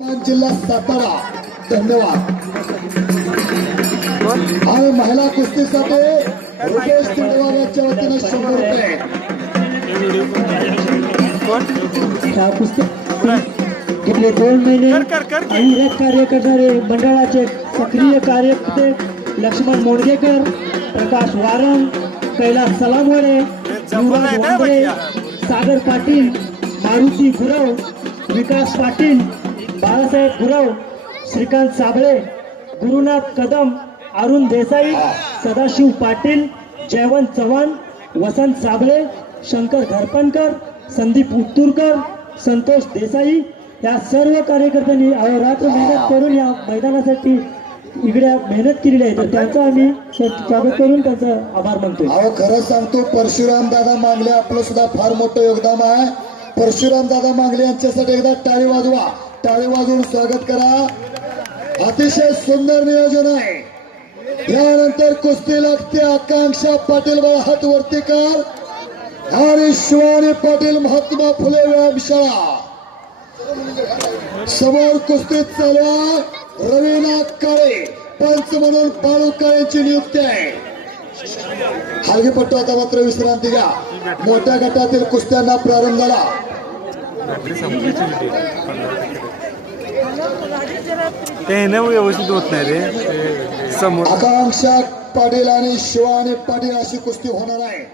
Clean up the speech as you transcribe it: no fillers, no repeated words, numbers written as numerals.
जिल्हा सातारा. धन्यवाद. आणि महिला कुस्तीसाठी रुपेश तिडवाल्याच्या वतीने 100 रुपये. ह्या कुस्ती गेले 2 महिने अविरत कार्य करणारे मंडळाचे सक्रिय कार्यकर्ते लक्ष्मण मोडगेकर, प्रकाश वारंग, कैलास सलामवाडे, युवराज वांद्रे, सागर पाटील, मारुती गुरव, विकास पाटील, बाळासाहेब गुरव, श्रीकांत साबळे, गुरुनाथ कदम, अरुण देसाई, सदाशिव पाटील, जयवंत चव्हाण, वसंत साबळे, शंकर घरपणकर, संदीप उत्तुरकर, संतोष देसाई या सर्व कार्यकर्त्यांनी अहोरात्र मेहनत करून या मैदानासाठी इकडे मेहनत केलेली आहे. तर त्यांचा आम्ही स्वागत करून त्यांचा आभार मानतोय. अहो खरं सांगतो, परशुराम दादा मांगले आपलं सुद्धा फार मोठं योगदान आहे. परशुराम दादा मांगले यांच्यासाठी एकदा टाळी वाजवा. टाळी वाजवून स्वागत करा. अतिशय सुंदर नियोजन आहे. यानंतर कुस्ती लागते. आकांक्षा पाटील बळा हात वरती कर आणि शिवानी पाटील महात्मा फुले व्यायामशाळा समोर कुस्ती चालवा. रवीनाथ काळे पंच म्हणून बाळू काळेंची नियुक्ती आहे. हलगीपट्टू आता मात्र विश्रांती घ्या. मोठ्या गटातील कुस्त्यांना प्रारंभ झाला. ते व्यवस्थित होत नाही रे समोर. आकांक्षा पाटील आणि शिवानी पाटील अशी कुस्ती होणार आहे.